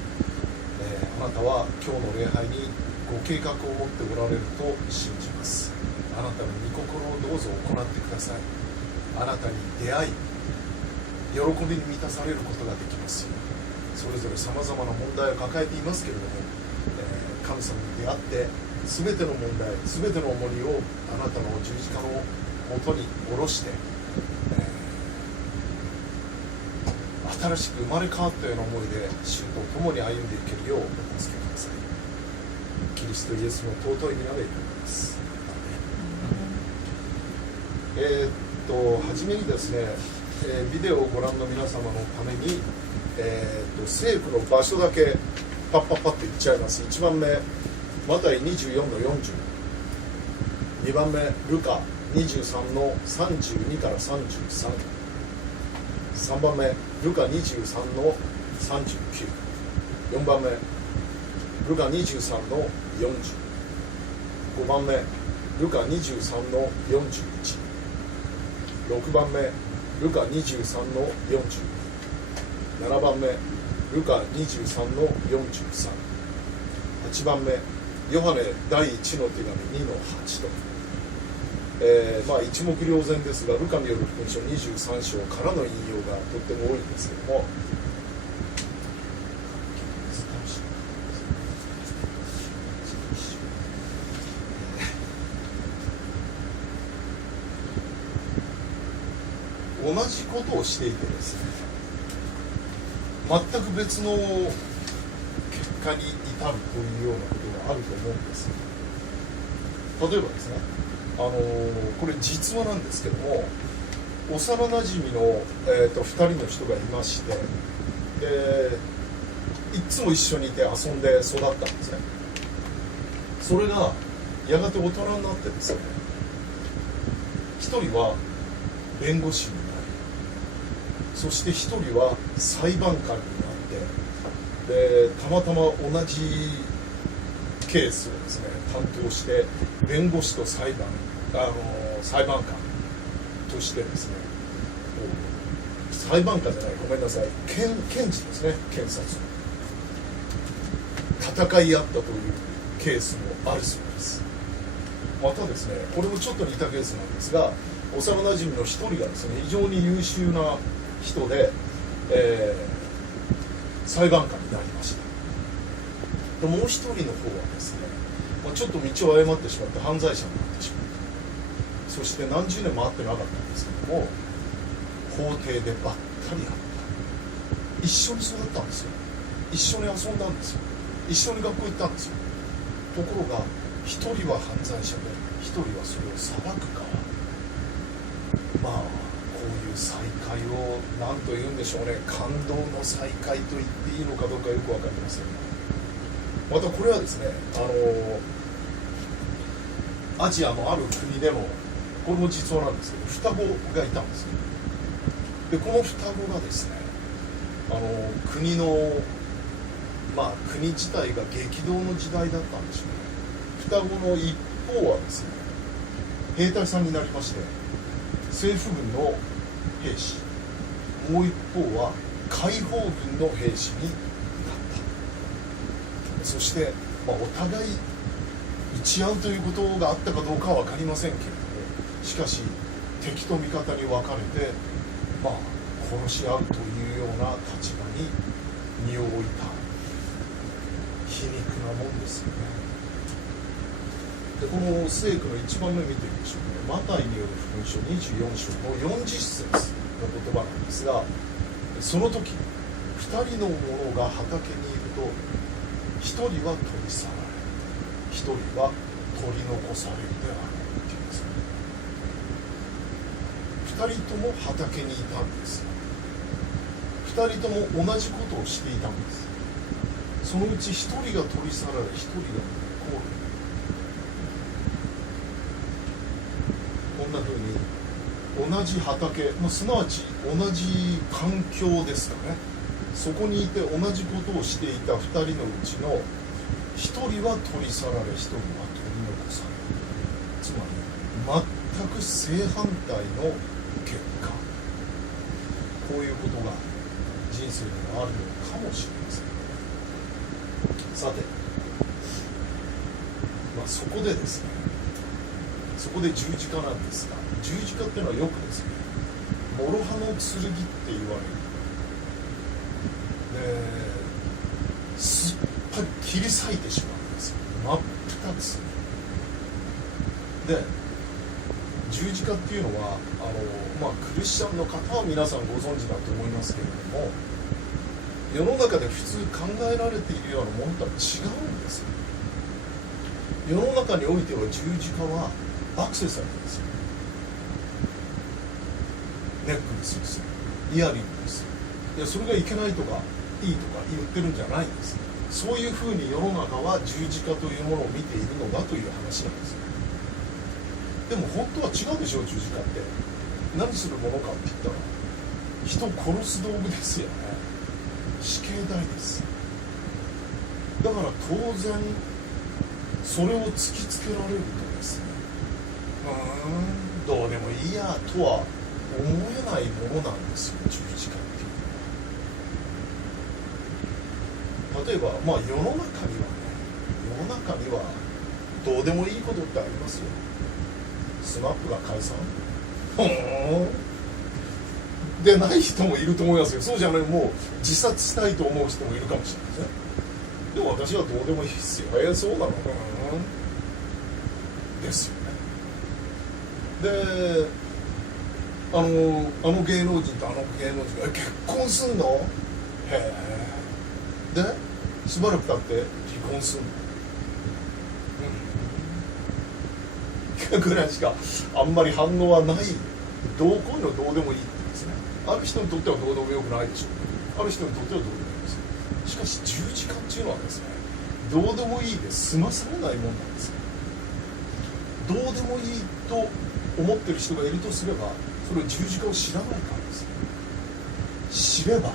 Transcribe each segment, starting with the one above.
。あなたは今日の礼拝にご計画を持っておられると信じます。あなたの御心をどうぞ行ってください。あなたに出会い、喜びに満たされることができますよ。それぞれさまざまな問題を抱えていますけれども、神様に出会って全ての問題、全ての重荷をあなたの十字架のもとに下ろして、新しく生まれ変わったような思いで主と共に歩んでいけるようお助けください。キリストイエスの尊い皆で祈ります。初めにですね、ビデオをご覧の皆様のために、聖句の場所だけパッパッパッと言っちゃいます。1番目マタイ24の40、2番目ルカ23の32から33、3番目ルカ23の39、4番目ルカ23の40、5番目ルカ23の41、6番目ルカ23の42、7番目ルカ23の43、8番目ヨハネ第1の手紙2の8と、一目瞭然ですが、ルカによる福音書23章からの引用がとっても多いんですけども、同じことをしていてですね、全く別の結果に至るというようなことがあると思うんです。例えばですね、これ実話なんですけども、幼なじみの、2人の人がいまして、いつも一緒にいて遊んで育ったんですね。それがやがて大人になってですね、一人は弁護士になり、そして一人は裁判官になって、でたまたま同じケースをですね担当して、弁護士と裁判官としてですね、裁判官じゃない、ごめんなさい、検事ですね、検察戦い合ったというケースもあるそうです。またですね、これもちょっと似たケースなんですが、幼なじみの一人がですね、非常に優秀な人で、裁判官になりました。でもう一人の方はですね、ちょっと道を誤ってしまって犯罪者になってしまった。そして何十年も会ってなかったんですけども、法廷でばったり会った。一緒に育ったんですよ。一緒に遊んだんですよ。一緒に学校行ったんですよ。ところが一人は犯罪者で、一人はそれを裁く側。こういう再会を何と言うんでしょうね、感動の再会と言っていいのかどうかよく分かりませんが、またこれはですね、アジアのある国でも、これも実話なんですけど、双子がいたんですよ。でこの双子がですね、国の国自体が激動の時代だったんでしょうね。双子の一方はですね、兵隊さんになりまして、政府軍の兵士、もう一方は解放軍の兵士になった。そして、お互い撃ち合うということがあったかどうかは分かりませんけれども、しかし敵と味方に分かれて、殺し合うというような立場に身を置いた。皮肉なもんですよね。でこの聖句の1番目見てみましょうね。マタイによる福音書24章の40節の言葉なんですが、その時2人の者が畑にいると、1人は取り去られ、1人は取り残されるであろうっていうんですね。2人とも畑にいたんです。2人とも同じことをしていたんです。そのうち1人が取り去られ、1人が残る。こんな風に同じ畑、すなわち同じ環境ですかね、そこにいて同じことをしていた2人のうちの1人は取り去られ、1人は取り残される。つまり全く正反対の結果、こういうことが人生にはあるのかもしれません。さて、そこでですね、そこで十字架なんですが、十字架っていうのはよくですね、諸刃の剣って言われる。すっぱり切り裂いてしまうんですよ、真っ二つで。十字架っていうのはクリスチャンの方は皆さんご存知だと思いますけれども、世の中で普通考えられているようなものとは違うんですよ。世の中においては十字架はアクセサリーですよ。ネックレスですよ、イヤリングですよ。いや、それがいけないとかいいとか言ってるんじゃないんです。そういうふうに世の中は十字架というものを見ているのだという話なんですよ。でも本当は違うでしょ。十字架って何するものかって言ったら、人を殺す道具ですよね。死刑台です。だから当然それを突きつけられるとですね、どうでもいいやとは思えないものなんですよ、十字架っていうのは。例えば世の中にはどうでもいいことってありますよ。スマップが解散でない人もいると思いますよ。そうじゃない、もう自殺したいと思う人もいるかもしれないですね。でも私はどうでもいいですよ。そうなのですよね。で、あの芸能人とあの芸能人が結婚すんの？へえ。でしばらく経って離婚すんの？ぐらいしかあんまり反応はない。こういうのどうでもいいってですね。ある人にとってはどうでもよくないでしょう。ある人にとってはどうでもいいです。しかし十字架っていうのはですね、どうでもいいで済まされないもんなんですよ。どうでもいいと思ってる人がいるとすれば、それは十字架を知らないからです。知れば、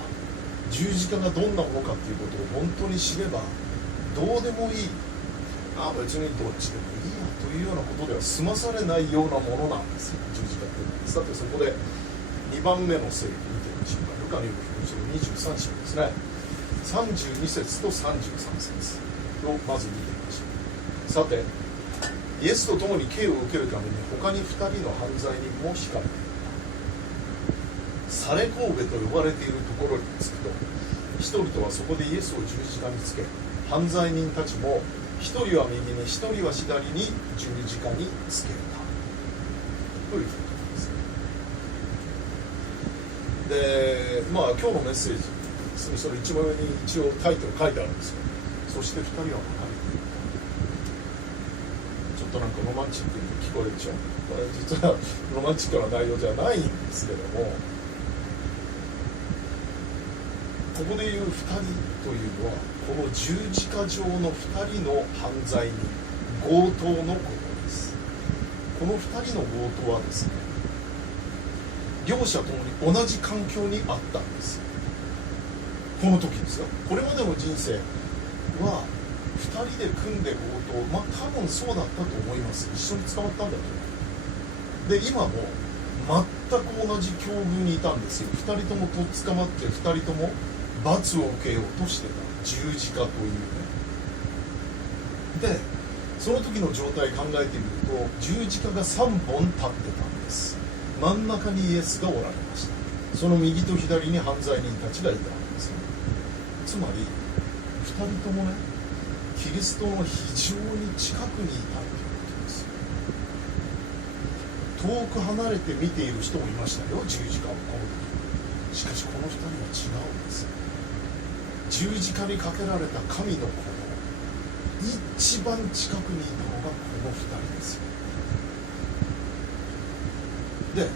十字架がどんなものかっていうことを本当に知れば、どうでもいい、別にどっちでもいいやというようなことでは済まされないようなものなんですよ、十字架っていうのは。さてそこで2番目の聖句見てみましょうか。ルカによる福音書23章ですね、32節と33節をまず見てみましょう。さてイエスと共に刑を受けるために他に2人の犯罪人も控えている。サレコーベと呼ばれているところに着くと、人々はそこでイエスを十字架につけ、犯罪人たちも一人は右に一人は左に十字架につけたということです。で、今日のメッセージ、それ一番上に一応タイトル書いてあるんですよ。そして二人は別れていた。ちょっとなんかロマンチックに聞こえるでしょ。これ実はロマンチックな内容じゃないんですけども、ここでいう2人というのは、この十字架上の2人の犯罪人、強盗のことです。この2人の強盗はですね、両者ともに同じ環境にあったんです。この時ですよ。これまでの人生は2人で組んで強盗、多分そうだったと思います。一緒に捕まったんだと思う。で、今も全く同じ境遇にいたんですよ。2人ともとっ捕まって、2人とも罰を受けようとしてた。十字架というね。で、その時の状態考えてみると、十字架が3本立ってたんです。真ん中にイエスがおられました。その右と左に犯罪人たちがいたわけですよ。つまり2人ともね、キリストの非常に近くにいたということですよ。遠く離れて見ている人もいましたよ、十字架をこう。しかしこの2人は違うんです。十字架にかけられた神の子の一番近くにいたのがこの2人ですよ。で、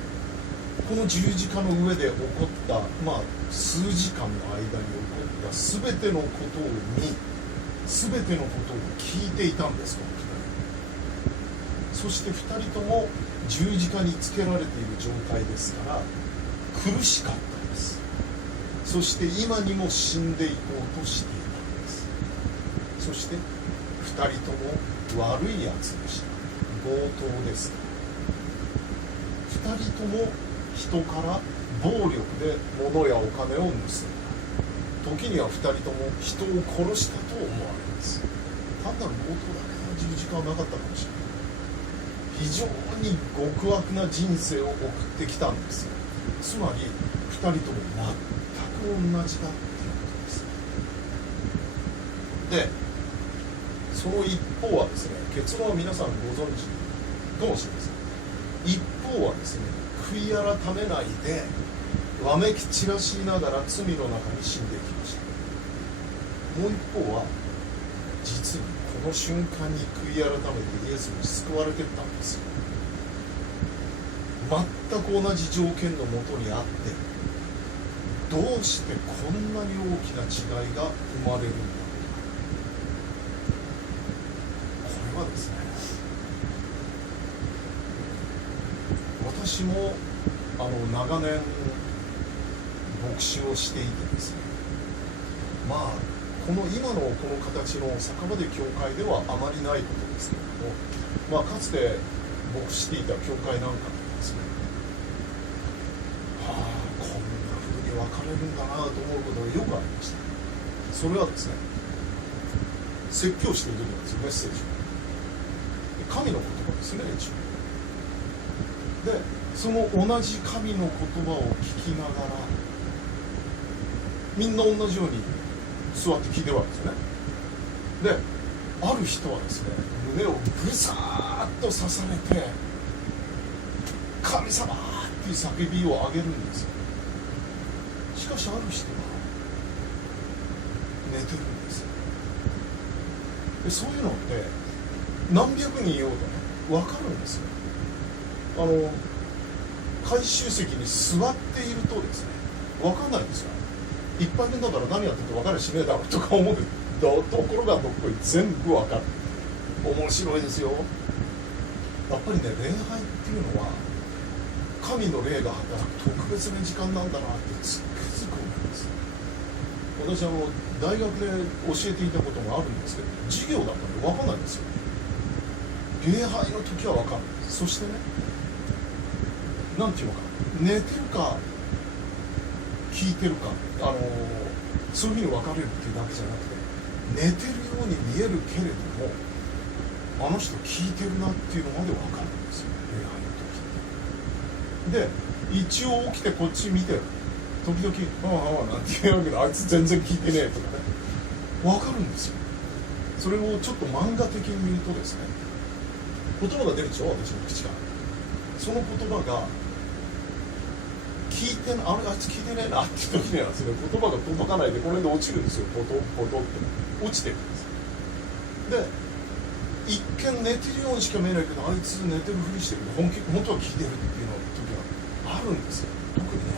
この十字架の上で起こった、数時間の間に起こった全てのことを見、全てのことを聞いていたんです、この2人。そして2人とも十字架につけられている状態ですから苦しかったんです。そして今にも死んでいこうとしていたんです。そして2人とも悪いやつでした。強盗です。2人とも人から暴力で物やお金を盗んだ。時には2人とも人を殺したと思われます。単なる強盗だけの十字架はなかったかもしれない。非常に極悪な人生を送ってきたんですよ。つまり2人とも全く同じだっていうことです。でその一方はですね、結論は皆さんご存知かもしれません。一方はですね、悔い改めないでわめき散らしながら罪の中に死んでいきました。もう一方は実にこの瞬間に悔い改めてイエスに救われていったんですよ。全く同じ条件のもとにあってどうしてこんなに大きな違いが生まれるんだ。これはですね、私も長年牧師をしていてですね、まあこの今のこの形の酒場で教会ではあまりないことですけれども、かつて牧師していた教会なんかでですね、こんな風に分かれるんだなと思うことがよくありました。それはですね、説教している時なんですよ、メッセージを。神の言葉ですね、一応。でその同じ神の言葉を聞きながらみんな同じように座って聞いてるわけですよね。である人はですね、胸をぐさーっと刺されて神様っていう叫びを上げるんですよ。しかしある人は寝てるんですよ。でそういうのって何百人いようとね分かるんですよ。回収席に座っているとですね分かんないんですよ。いっぱい分だから何やってて分かるしねえだろうとか思うけど、ところがどっこい全部分かる。面白いですよ。やっぱりね、礼拝っていうのは神の霊が働く特別な時間なんだなってつくづく思います。私大学で教えていたことがあるんですけど、授業だったんで分かんないんですよ。礼拝の時は分かるんです。そしてね、なんていうのか、寝てるか聞いてるか、そういうふうに分かれるっていうだけじゃなくて、寝てるように見えるけれどもあの人聞いてるなっていうのまで分かるんですよ、礼拝の時で。一応起きてこっち見てる、時々なんて言うわけで、あいつ全然聞いてねえとかね、分かるんですよ。それをちょっと漫画的に言うとですね、言葉が出るでしょ、私の口から。その言葉が聞いてあいつ聞いてねえなって時にはですね、言葉が届かないでこの辺で落ちるんですよ。ポトポトって落ちてるんです。で一見寝てるようにしか見えないけど、あいつ寝てるふりしてるけど本当は聞いてるっていうの時があるんですよ。特にね、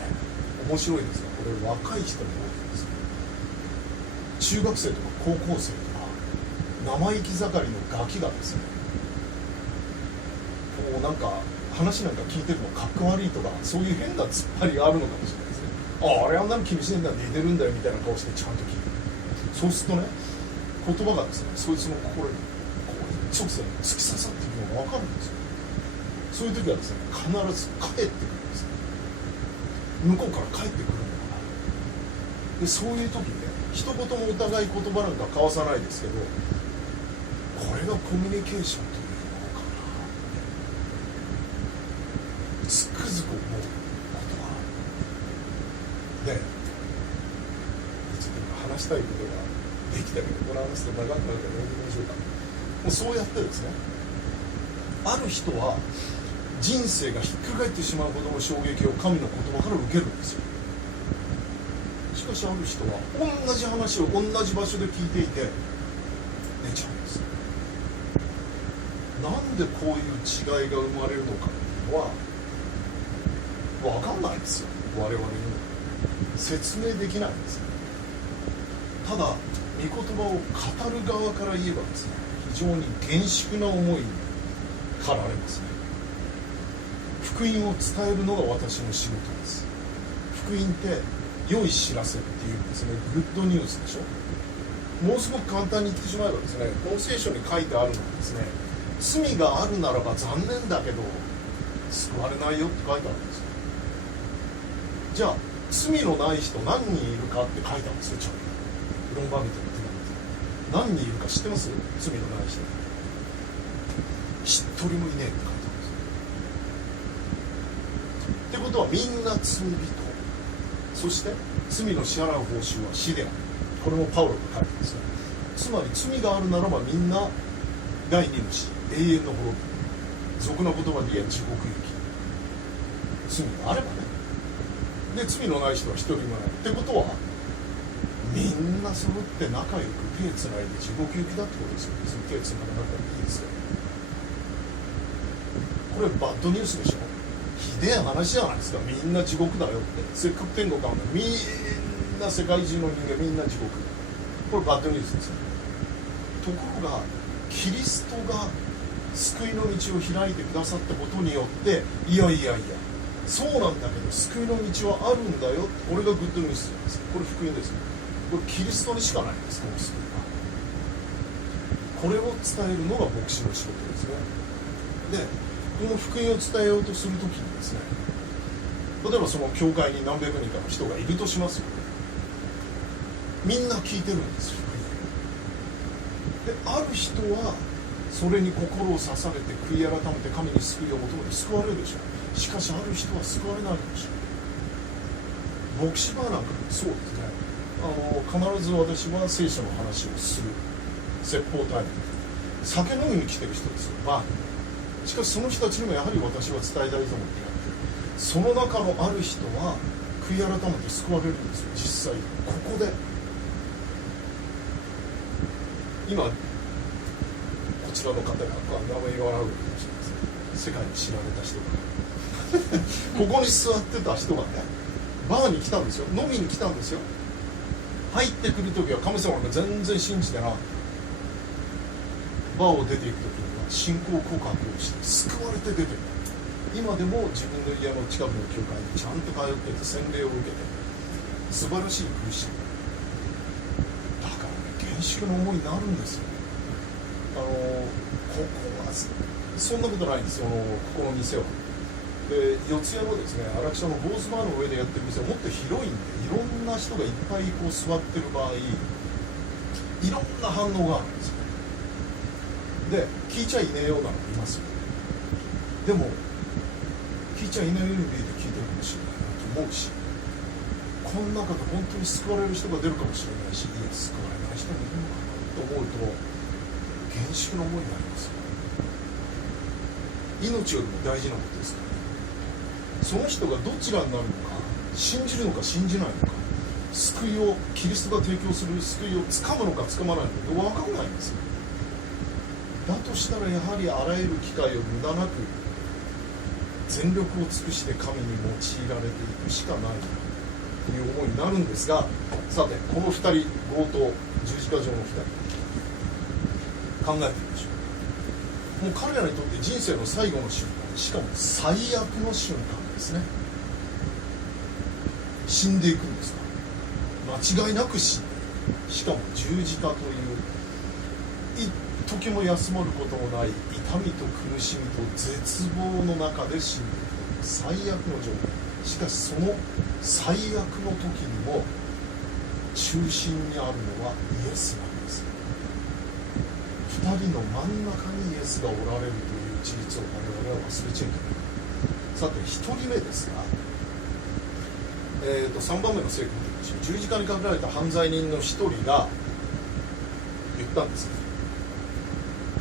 面白いですが、これ若い人に多いんですよ。中学生とか高校生とか生意気盛りのガキがですね、こうなんか話なんか聞いてるのかっこ悪いとか、そういう変な突っ張りがあるのかもしれないですね。あれあんなの気にしないんだ、寝てるんだよみたいな顔してちゃんと聞いてる。そうするとね、言葉がですね、そいつの心にこう一直線に突き刺さっているのが分かるんですよ。そういう時はですね、必ず帰ってくるんですよ。向こうから帰ってくるのかな。でそういう時にね、一言もお互い言葉なんか交わさないですけど、これがコミュニケーションというものかな、つくづく思うことがある。でちょっと話したいことができたけど、この話すと長くなるからやめてみましょうか。もうそうやってですね、ある人は人生がひっくり返ってしまうほどの衝撃を神の言葉から受けるんですよ。しかしある人は同じ話を同じ場所で聞いていて寝ちゃうんです。なんでこういう違いが生まれるのかっていうのは分かんないですよ、我々にも。説明できないんです。ただ御言葉を語る側から言えばですね、非常に厳粛な思いに駆られますね。福音を伝えるのが私の仕事です。福音って良い知らせっていうんですね、グッドニュースでしょ。もうすごく簡単に言ってしまえばですね、この聖書に書いてあるのはですね、罪があるならば残念だけど救われないよって書いてあるんですよ。じゃあ罪のない人何人いるかって書いたんですよ。ちゃんとロンバービトの手紙で何人いるか知ってます？罪のない人一人もいねえって書いてあるんです。ってことはみんな罪人、そして罪の支払う報酬は死である。これもパウロが書いてますね。つまり罪があるならばみんな第二の死、永遠の滅び、俗な言葉で言えば地獄行き。罪があればね。で罪のない人は一人もないってことは、みんな揃って仲良く手つないで地獄行きだってことですよ。別に手つながなくてもいいですよ。これバッドニュースでしょ。ひでえ話じゃないですか。みんな地獄だよって。せっかく天国あるのにみんな世界中の人間みんな地獄。これバッドニュースですよ。ところがキリストが救いの道を開いてくださったことによって、いやいやいやそうなんだけど救いの道はあるんだよ。これがグッドニュースなんです。これ福音ですよ。これキリストにしかないんです。この救いは。これを伝えるのが牧師の仕事ですね。でこの福音を伝えようとするときにですね、例えばその教会に何百人かの人がいるとしますよ。みんな聞いてるんですよ。である人はそれに心を刺されて悔い改めて神に救いを求めて救われるでしょう。しかしある人は救われないかもしれない。牧師バーなんかもそうですね。必ず私は聖書の話をする。説法タイム、酒飲みに来てる人ですよ、バーに。しかしその人たちにもやはり私は伝えたいと思ってやってる。その中のある人は悔い改めて救われるんですよ。実際ここで今こちらの方が名前言わないかもしれません。世界に知られた人がここに座ってた人がね、バーに来たんですよ。飲みに来たんですよ。入ってくるときは神様が全然信じてな、バーを出ていくときには信仰告白をして救われて出てる。今でも自分の家の近くの教会にちゃんと通ってて洗礼を受けて素晴らしいクリスチャンだからね、厳粛な思いになるんですよ。ここはそんなことないんですよ。ここの店はで四谷のですね、荒木町の坊主バーの上でやってる店はもっと広いんで、いろんな人がいっぱいこう座ってる場合、いろんな反応があるんですよ。で聞いちゃいねえようなのもいますよ。でも聞いちゃいねえように見えて聞いてるかもしれないなと思うし、この中で本当に救われる人が出るかもしれないし、いや救われない人もいるのかなと思うと厳粛な思いになりますよ。命よりも大事なことですからね。その人がどちらになるのか、信じるのか信じないのか、救いをキリストが提供する救いをつかむのかつかまないのか分かんないんですよ。だとしたらやはりあらゆる機会を無駄なく全力を尽くして神に用いられていくしかないという思いになるんですが、さてこの2人、強盗十字架上の2人考えてみましょう。もう彼らにとって人生の最後の瞬間、しかも最悪の瞬間ですね。死んでいくんですか、間違いなく死んでいく。しかも十字架という一時も休まることもない痛みと苦しみと絶望の中で死んでいく最悪の状態。しかしその最悪の時にも中心にあるのはイエスなんです。2人の真ん中にイエスがおられるという事実を我々は忘れちゃいけない。さて1人目ですが、3番目の聖句を見てみましょう。十字架にかけられた犯罪人の1人が言ったんですね。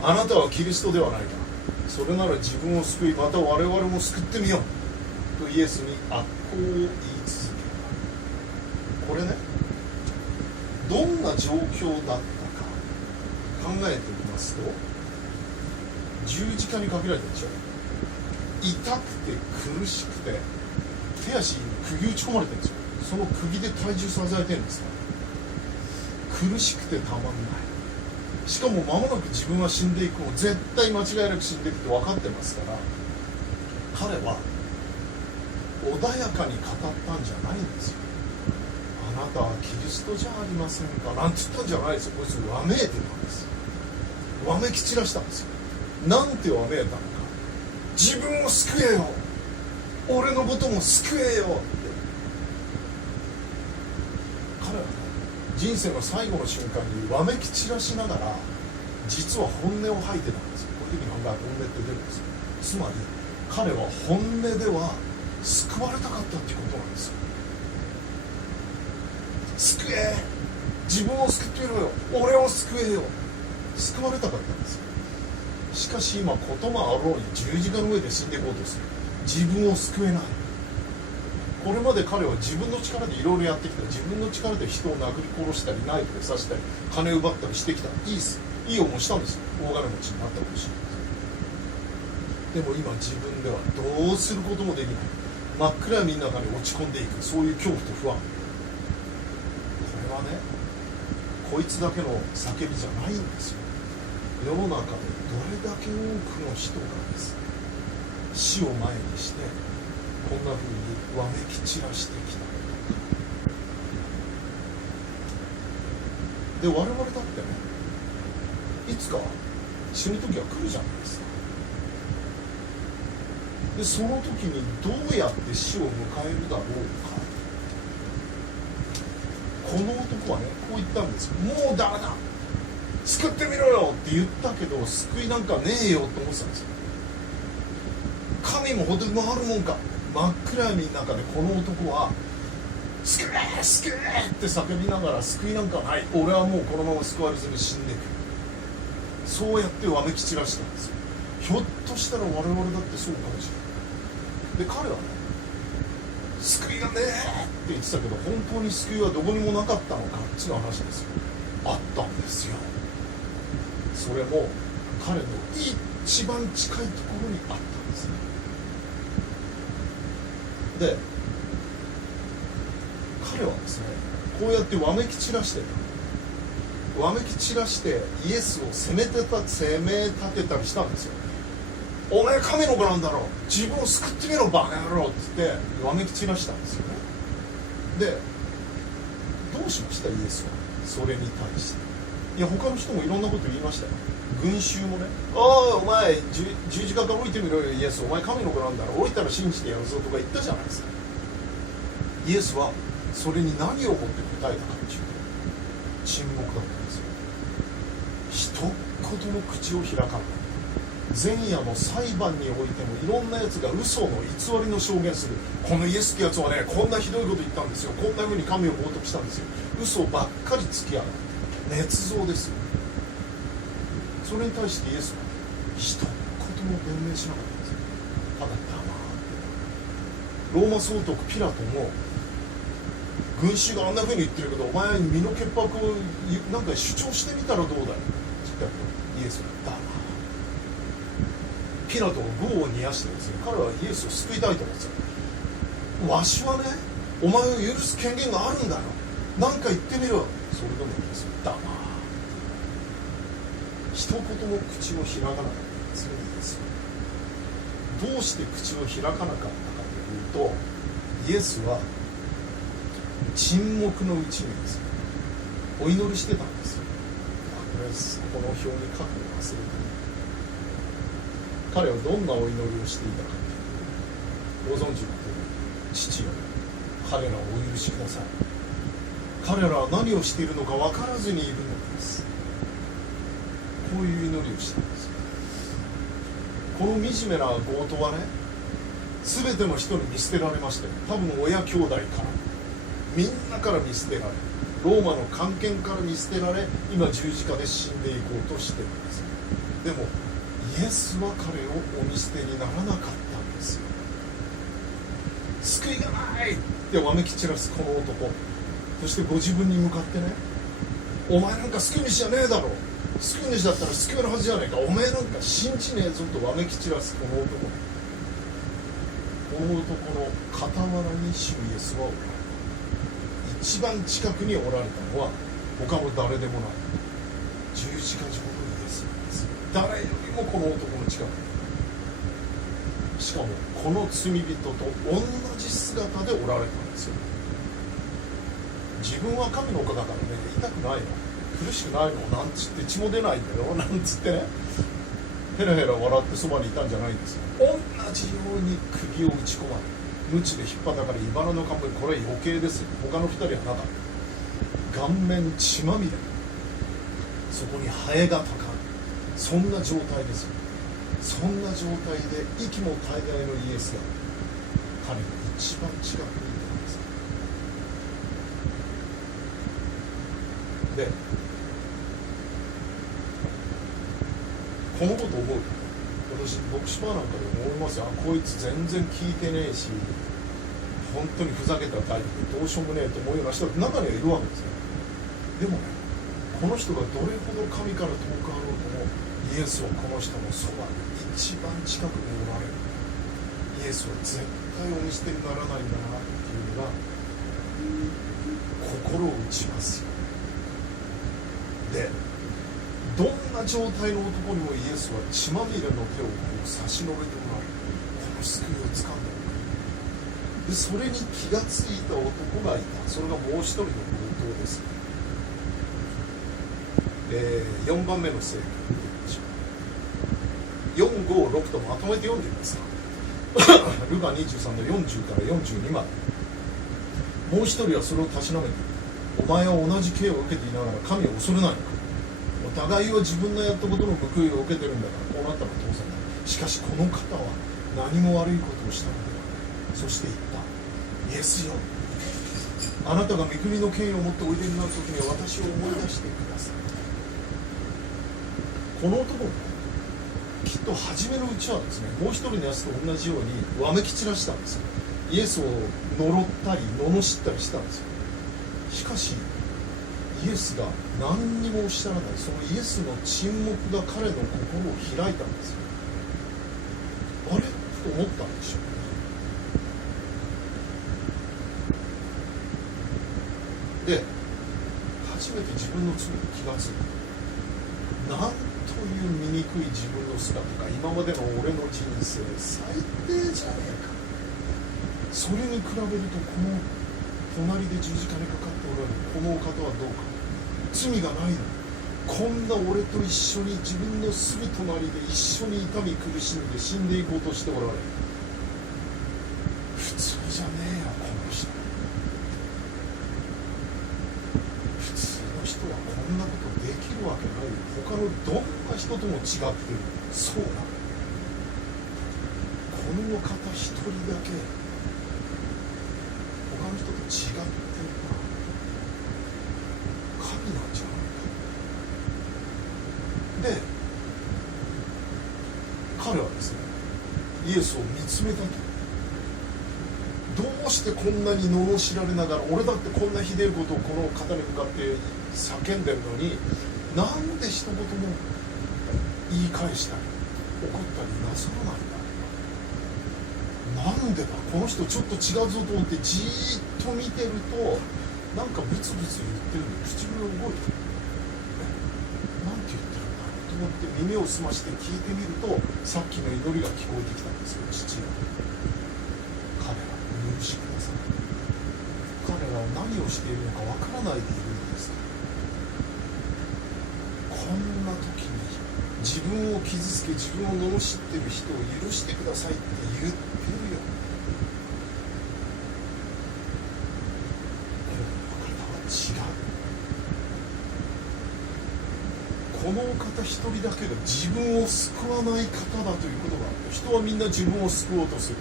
あなたはキリストではないか、それなら自分を救いまた我々も救ってみようとイエスに悪行を言い続けた。これね、どんな状況だったか考えてみますと、十字架にかけられたでしょ。痛くて苦しくて手足に釘打ち込まれてるんですよ。その釘で体重支えてるんですから、苦しくてたまんない。しかも間もなく自分は死んでいくの、絶対間違いなく死んでいくって分かってますから、彼は穏やかに語ったんじゃないんですよ。あなたはキリストじゃありませんかなんて言ったんじゃないですよ。こいつわめいてたんです。わめき散らしたんですよ。なんてわめいたのか、自分を救えよ、俺のことも救えよって人生の最後の瞬間にわめき散らしながら実は本音を吐いてたんですよ。こういう時に本音って出るんですよ。つまり彼は本音では救われたかったっていうことなんですよ。救え、自分を救ってみろよ、俺を救えよ、救われたかったんですよ。しかし今こともあろうに十字架の上で死んでいこうとする。自分を救えない。これまで彼は自分の力でいろいろやってきた。自分の力で人を殴り殺したりナイフで刺したり金を奪ったりしてきた。いい思いしたんですよ。大金持ちになったかもしれない。でも今自分ではどうすることもできない。真っ暗闇の中に落ち込んでいく、そういう恐怖と不安。これはね、こいつだけの叫びじゃないんですよ。世の中でどれだけ多くの人がですね、死を前にしてこんな風にわめき散らしてきた。で、我々だってね、いつか死ぬ時は来るじゃないですか。で、その時にどうやって死を迎えるだろうか。この男はね、こう言ったんですよ。もうダメだ、救ってみろよって言ったけど、救いなんかねえよって思ってたんですよ。神も仏もあるもんか。真っ暗闇の中でこの男は救え救えって叫びながら、救いなんかない、俺はもうこのまま救われずに死んでいく、そうやってわめき散らしたんですよ。ひょっとしたら我々だってそうかもしれない。で、彼はね、救いがねえって言ってたけど、本当に救いはどこにもなかったのかっていう話ですよ。あったんですよ。それも彼の一番近いところにあったんですね。で、彼はですね、こうやってわめき散らしてた。わめき散らしてイエスを責め立てたりしたんですよ。お前神の子なんだろう、自分を救ってみろバカ野郎って言ってわめき散らしたんですよね。で、どうしましたイエスはそれに対して。いや、他の人もいろんなこと言いましたよ。群衆もね、お前十字架から降りてみろよイエス、お前神の子なんだろう、降りたら信じてやるぞとか言ったじゃないですか。イエスはそれに何をもって答えたかっていうと、沈黙だったんですよ。一言の口を開かない。前夜の裁判においてもいろんなやつが嘘の偽りの証言する。このイエスってやつはね、こんなひどいこと言ったんですよ、こんな風に神を冒涜したんですよ、嘘ばっかりつきやがって、捏造ですよ。それに対してイエスは一言も弁明しなかったんですよ。ただ黙って。ローマ総督ピラトも、群衆があんな風に言ってるけど、お前身の潔白をなんか主張してみたらどうだよって言ったけど、イエスは黙って。ピラトが業を煮やしてですね、彼はイエスを救いたいと思ってた。わしはね、お前を許す権限があるんだよ、何か言ってみろ。それでもイエスは黙って。一言も口を開かなかったんですね、イエスは。どうして口を開かなかったかというと、イエスは沈黙のうちにですね、お祈りしてたんですよ。この表に書くの忘れて。彼はどんなお祈りをしていたかというと、ご存知のとおり、父よ、彼らをお許しください。彼らは何をしているのか分からずにいるのです。こういう祈りをしたんですよ。この惨めな強盗はね、全ての人に見捨てられましたよ。多分親兄弟からみんなから見捨てられ、ローマの官憲から見捨てられ、今十字架で死んでいこうとしているんです。でもイエスは彼をお見捨てにならなかったんですよ。救いがないってわめき散らすこの男、そしてご自分に向かってね、お前なんか救い主じゃねえだろ、救い主だったら救えるはずじゃねえか、お前なんか信じねえぞとわめき散らすこの男、この男の傍らに主イエスはおられた。一番近くにおられたのは他の誰でもない十字架上のイエスなんです。誰よりもこの男の近くに、しかもこの罪人と同じ姿でおられたんですよ。自分は神の子だからね、痛くないの、苦しくないのなんつって血も出ないんだよなんつってね、ヘラヘラ笑ってそばにいたんじゃないんですよ。同じように首を打ち込まれ、鞭で引っ張たかれ、茨の冠、これは余計ですよ。他の2人はなかった。顔面血まみれ、そこにハエがたかる、そんな状態ですよ。そんな状態で息も絶え絶えのイエスが彼が一番近くにいたんです。でこのことを思うと、私牧師バーなんかで思いますよ。こいつ全然聞いてねえし、本当にふざけたタイプでどうしようもねえと思うような人が中にはいるわけですよ。でもね、この人がどれほど神から遠くあろうとも、イエスはこの人のそばに一番近くにおられる。イエスは絶対お見捨てにならないんだなっていうのが心を打ちますよ。でどんな状態の男にもイエスは血まみれの手を差し伸べておられる。この救いをつかんだで、それに気がついた男がいた。それがもう一人の強盗です。4番目の聖句を見てみましょう。4、5、6とまとめて読んでみますか。ルカ23の40から42まで。もう一人はそれをたしなめている。お前は同じ刑を受けていながら神を恐れないのか。お互いは自分のやったことの報いを受けてるんだから、こうなったら当然だ。しかしこの方は何も悪いことをしたのではない。そして言った。イエスよ、あなたが御国の権威を持っておいでになる時には私を思い出してください。この男もきっと初めのうちはですね、もう一人のやつと同じようにわめき散らしたんですよ。イエスを呪ったり罵ったりしたんですよ。しかしイエスが何にもおっしゃらない、そのイエスの沈黙が彼の心を開いたんですよ。あれと思ったんでしょうね。で初めて自分の罪に気がついた。なんという醜い自分の姿か。今までの俺の人生最低じゃねえか。それに比べるとこの隣で十字架にかかっておられるこのお方はどうか。罪がないのにこんな俺と一緒に自分のすぐ隣で一緒に痛み苦しんで死んでいこうとしておられる。普通じゃねえよこの人。普通の人はこんなことできるわけないよ。他のどんな人とも違ってる。そうだ、この方一人だけ他の人と違ってるな。神なんじゃないか。で彼はですね、イエスを見つめたと。どうしてこんなに罵られながら、俺だってこんなひでえことをこの方に向かって叫んでるのに、なんで一言も言い返したり怒ったりなさらないんだ。なんでだ、この人ちょっと違うぞと思ってじーっと見てると、なんかブツブツ言ってるのに唇が動いてる。なんて言ってるんだろうと思って耳を澄まして聞いてみると、さっきの祈りが聞こえてきたんですよ。父よ、彼らをお許しください。彼らは何をしているのかわからないでいるのです。こんな時に自分を傷つけ自分を罵っている人を許してくださいって言ってるよ。違う。このお方一人だけが自分を救わない方だということがあって、人はみんな自分を救おうとする。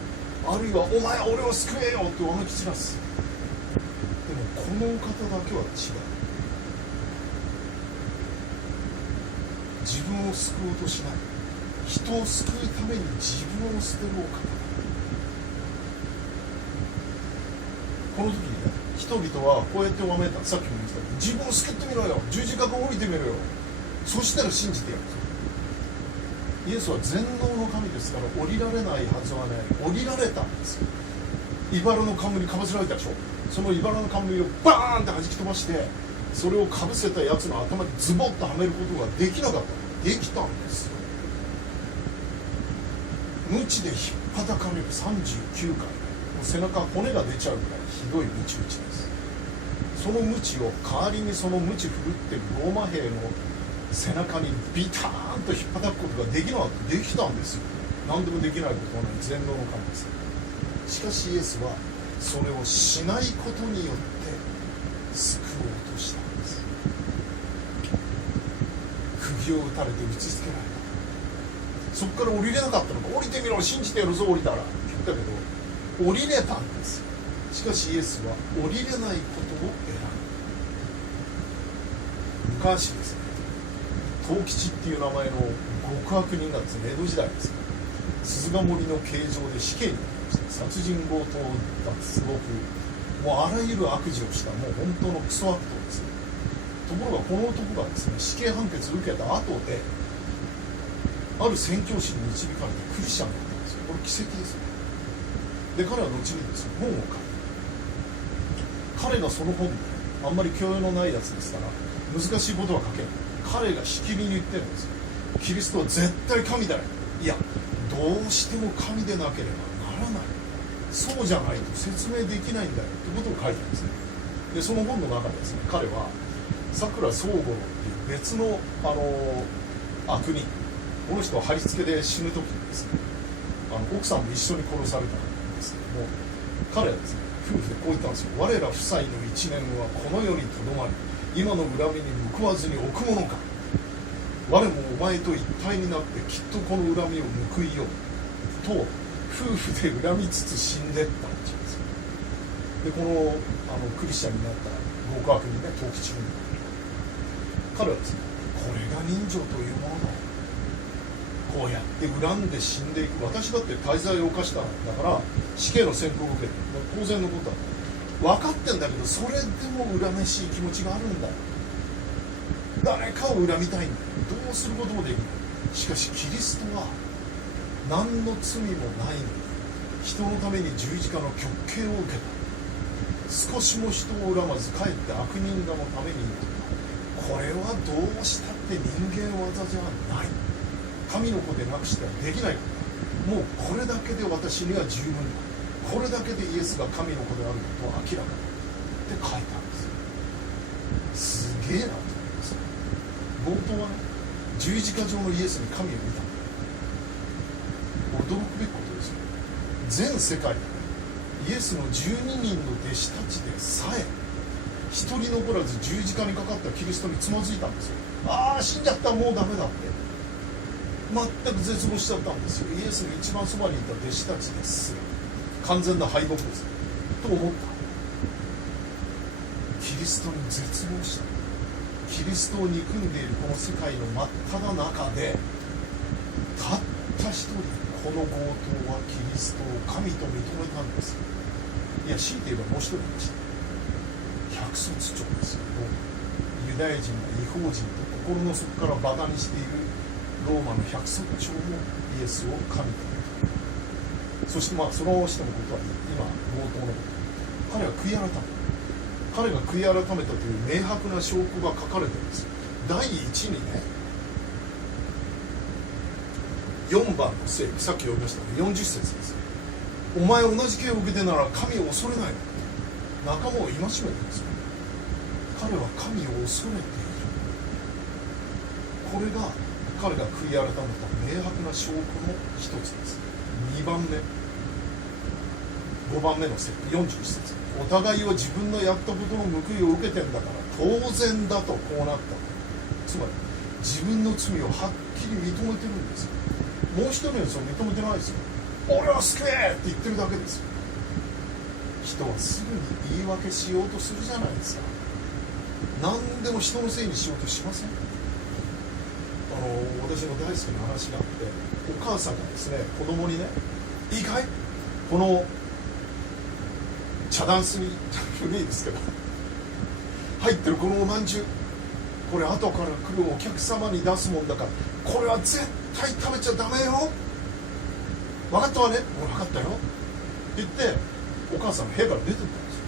あるいはお前は俺を救えよってわめき散らす。でもこのお方だけは違う。自分を救おうとしない。人を救うために自分を捨てるお方だ。この時にね、人々はこうやってわめいた。さっきも言った自分を救ってみろよ、十字架を降りてみろよ、そしたら信じてやる。イエスは全能の神ですから降りられないはずはない。降りられたんですよ。茨の冠かぶせられたでしょ。その茨の冠をバーンって弾き飛ばして、それをかぶせたやつの頭にズボッとはめることができなかった。できたんですよ。鞭で引っ叩かれる39回、もう背中骨が出ちゃうぐらいひどい鞭打ちです。その鞭を代わりにその鞭振るってるローマ兵の背中にビターンと引っ叩くことができなかった。できたんですよ。何でもできないことはない全能の神です。しかしイエスはそれをしないことによって救おうとした。釘を打たれて打ちつけられた。そこから降りれなかったのか。降りてみろ、信じてやるぞ、降りたらって言ったけど降りれたんですよ。しかしイエスは降りれないことを選んだ。昔ですね、藤吉っていう名前の極悪人がですね、江戸時代ですね、鈴ヶ森の刑場で死刑になりました。殺人強盗脱獄、もうあらゆる悪事をしたもう本当のクソ悪党ですね。ところがこの男がですね、死刑判決を受けた後である宣教師に導かれてクリスチャンになったんですよ。これ奇跡ですよ。で彼は後にですね、本を書いた。彼がその本で、あんまり教養のないやつですから難しいことは書けない。彼がしきりに言ってるんですよ。キリストは絶対神だよ。いや、どうしても神でなければならない。そうじゃないと説明できないんだよってことを書いてるんですね。でその本の中でですね、彼は佐倉宗五郎っていう別の、悪人、この人は貼り付けで死ぬ時にですね、奥さんも一緒に殺されたんですけども、彼はですね、夫婦でこう言ったんですよ。我ら夫妻の一年はこの世にとどまり、今の恨みに報わずに置くものか。我もお前と一体になってきっとこの恨みを報いようと夫婦で恨みつつ死んでったんですよ。でこのクリスチャンになった極悪人ね、藤吉君、彼はですね、これが人情というものだ。こうやって恨んで死んでいく。私だって大罪を犯したんだから死刑の宣告を受ける、当然のことだ。分かってんだけど、それでも恨めしい気持ちがあるんだよ。誰かを恨みたいんだよ。どうすることもできない。しかしキリストは何の罪もないのに人のために十字架の極刑を受けた。少しも人を恨まずかえって悪人らのために祈った。これはどうしたって人間技じゃない。神の子でなくしてはできない。もうこれだけで私には十分だ。これだけでイエスが神の子であることは明らかだって書いたんですよ。すげえなと思います。冒頭はね、十字架上のイエスに神を見た。驚くべきことですよ。全世界でイエスの12人の弟子たちでさえ一人残らず十字架にかかったキリストにつまずいたんですよ。ああ死んじゃった、もうダメだって全く絶望しちゃったんですよ。イエスの一番そばにいた弟子たちですら完全な敗北ですと思った。キリストに絶望した。キリストを憎んでいるこの世界の真っ只中でたった一人この強盗はキリストを神と認めたんです。いや、強いて言えばもう一人いました。百卒長ですよ。ユダヤ人が異邦人と心の底からバカにしているローマの百卒長もイエスを神と認めた。そしてその人のことは今冒頭のこと、彼は悔い改めた。彼が悔い改めたという明白な証拠が書かれているんですよ。第一にね、4番の聖句、さっき読みましたね、40節です。お前同じ刑を受けてなら神を恐れないの。仲間を戒めてるんですよ。彼は神を恐れている。これが彼が悔い改めた明白な証拠の一つです。2番目、5番目の聖句、41節、お互いは自分のやったことの報いを受けてんだから当然だとこうなった。つまり自分の罪をはっきり認めてるんですよ。もう一人のやつを認めてないですよ。俺は救えって言ってるだけですよ。人はすぐに言い訳しようとするじゃないですか。何でも人のせいにしようとしません。私の大好きな話があって、お母さんがですね、子供にね、いいかい、この茶ダンスに古いですけど入ってるこのおまんじゅう、これ後から来るお客様に出すもんだからこれは絶対食べちゃダメよ、分かったわね、分かったよって言ってお母さんが部屋から出てったんですよ。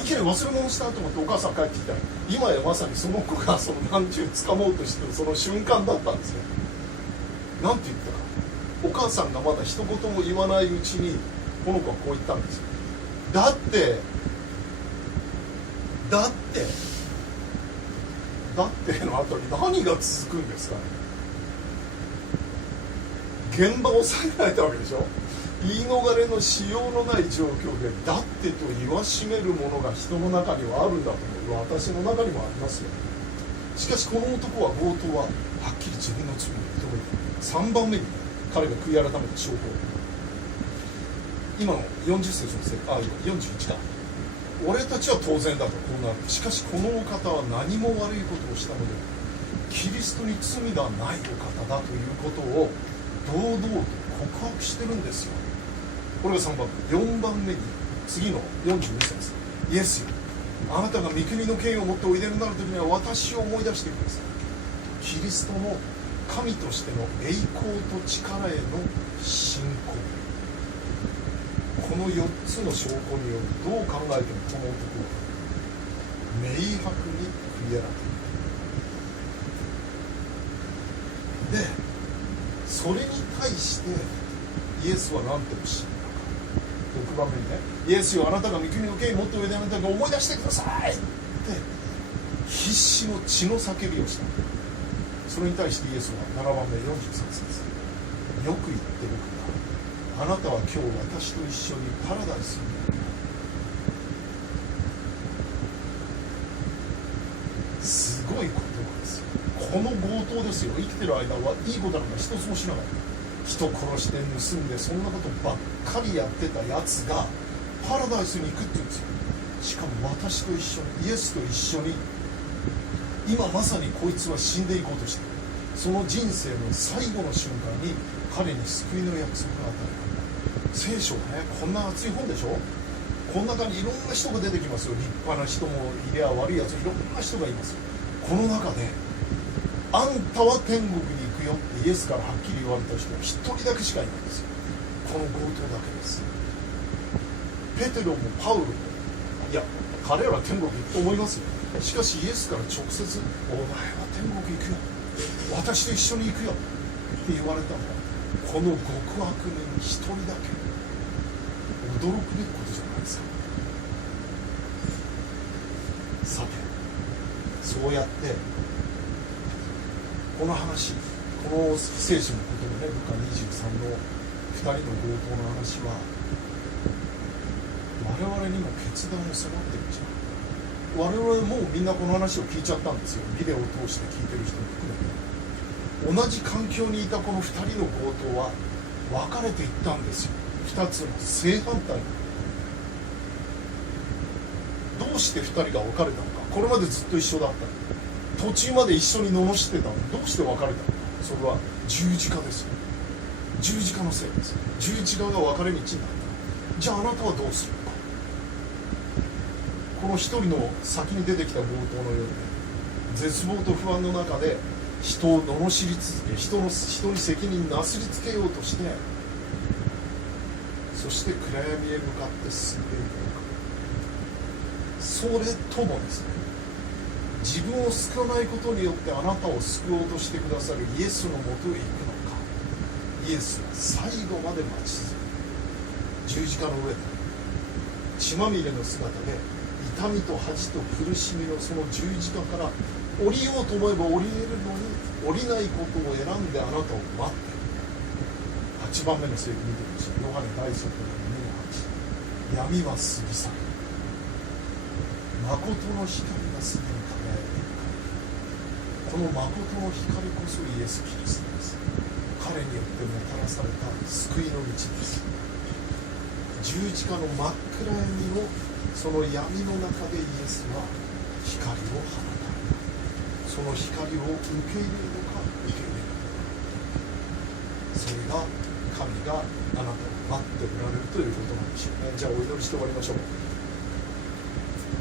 いきなり忘れ物したと思ってお母さん帰ってきたら、今やまさにその子がそのまんじゅう掴もうとしてるその瞬間だったんですよ。なんて言ったか、お母さんがまだ一言も言わないうちにこの子はこう言ったんですよ。だっての後に何が続くんですかね。現場を抑えられたわけでしょ。言い逃れのしようのない状況でだってと言わしめるものが人の中にはあるんだと思う。私の中にもありますよ。しかしこの男は強盗はははっきり自分の罪を認めて、3番目に彼が悔い改めた証拠、今の40節の41か、俺たちは当然だとこうなる。しかしこのお方は何も悪いことをしたので、キリストに罪がないお方だということを堂々と告白してるんですよ。これが3番目。4番目に次の42節、イエスよ、あなたが御国の権威を持っておいでになる時には私を思い出してください。キリストの神としての栄光と力への信仰、この4つの証拠によりどう考えてもこの男は明白に悔い改めで、それに対してイエスは何ておっしゃるのか。6番目にね、イエスよ、あなたが御国の権威を持っておいでになったのか思い出してくださいって必死の血の叫びをした。それに対してイエスは7番目43節、よく言って僕があなたは今日私と一緒にパラダイスにいる。すごい言葉ですよ。この強盗ですよ。生きてる間はいいことなんか一つもしなかった。人殺して盗んでそんなことばっかりやってたやつがパラダイスに行くって言うんですよ。しかも私と一緒に、イエスと一緒に、今まさにこいつは死んでいこうとしている。その人生の最後の瞬間に彼に救いの約束が与えられた。聖書はね、こんな熱い本でしょ。この中にいろんな人が出てきますよ。立派な人もいりゃ悪いやつ、いろんな人がいます。この中であんたは天国に行くよってイエスからはっきり言われた人は一人だけしかいないんですよ。この強盗だけです。ペテロもパウロも、いや彼らは天国行くと思いますよ。しかしイエスから直接お前は天国行くよ、私と一緒に行くよって言われたのは、この極悪人一人だけ。驚くべきことじゃないですか。さて、そうやってこの話、この聖書のことのね、ルカ23の2人の強盗の話は我々にも決断を迫ってるんじゃない。我々もうみんなこの話を聞いちゃったんですよ。ビデオを通して聞いてる人も含めて。同じ環境にいたこの2人の強盗は分かれていったんですよ。2つの正反対。どうして2人が分かれたのか。これまでずっと一緒だった。途中まで一緒に罵ってたのにどうして別れたのか。それは十字架ですよ。十字架のせいです。十字架が分かれ道になった。じゃああなたはどうするのか。この一人の先に出てきた強盗のように絶望と不安の中で人を罵り続け、人に責任なすりつけようとして、そして暗闇へ向かって進んでいくのか。それともですね、自分を救わないことによってあなたを救おうとしてくださるイエスのもとへ行くのか。イエスは最後まで待ち続ける。十字架の上で血まみれの姿で痛みと恥と苦しみのその十字架から降りようと思えば降りれるのに降りないことを選んであなたを待っている。8番目のセリフ見てください。ヨハネ第1章の2の8、闇は過ぎ去る、誠の光がすでに輝いているから。この誠の光こそイエス・キリストです。彼によってもたらされた救いの道です。十字架の真っ暗闇のその闇の中でイエスは光を放たれた。その光を受け入れるのか受け入れるのか、それが神があなたを待っておられるということなんでしょうね。じゃあお祈りして終わりましょう。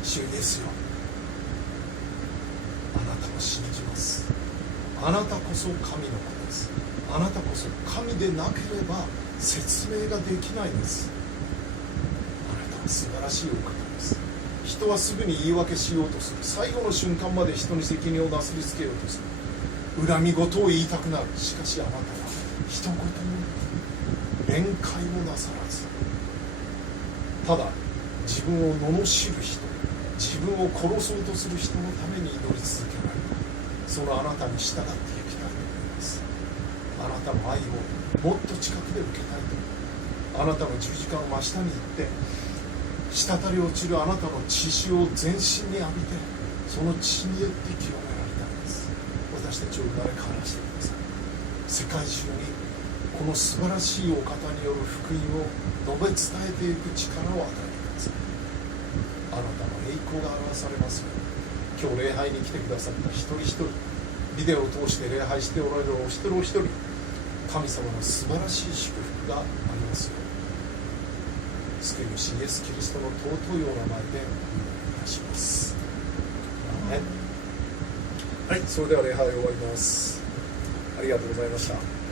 主イエスよ、あなたを信じます。あなたこそ神の子です。あなたこそ神でなければ説明ができないんです。あなたは素晴らしいお方です。人はすぐに言い訳しようとする。最後の瞬間まで人に責任をなすりつけようとする。恨み事を言いたくなる。しかしあなたは一言も弁解もなさらず、ただ自分を罵る人、自分を殺そうとする人のために祈り続けられた。そのあなたに従っていきたいと思います。あなたの愛をもっと近くで受けたいと思います。あなたの十字架の真下に行って滴り落ちるあなたの血潮を全身に浴びて、その血によって清められたいです。私私たちを生まれ変わらせてください。世界中にこの素晴らしいお方による福音を述べ伝えていく力を与えてください。あなたの栄光が表されますように、今日礼拝に来てくださった一人一人、ビデオを通して礼拝しておられるお一人お一人、神様の素晴らしい祝福がありますように、救い主イエス・キリストの尊いお名前でお願いいたします。アーメン。はい、それでは礼拝を終わります。ありがとうございました。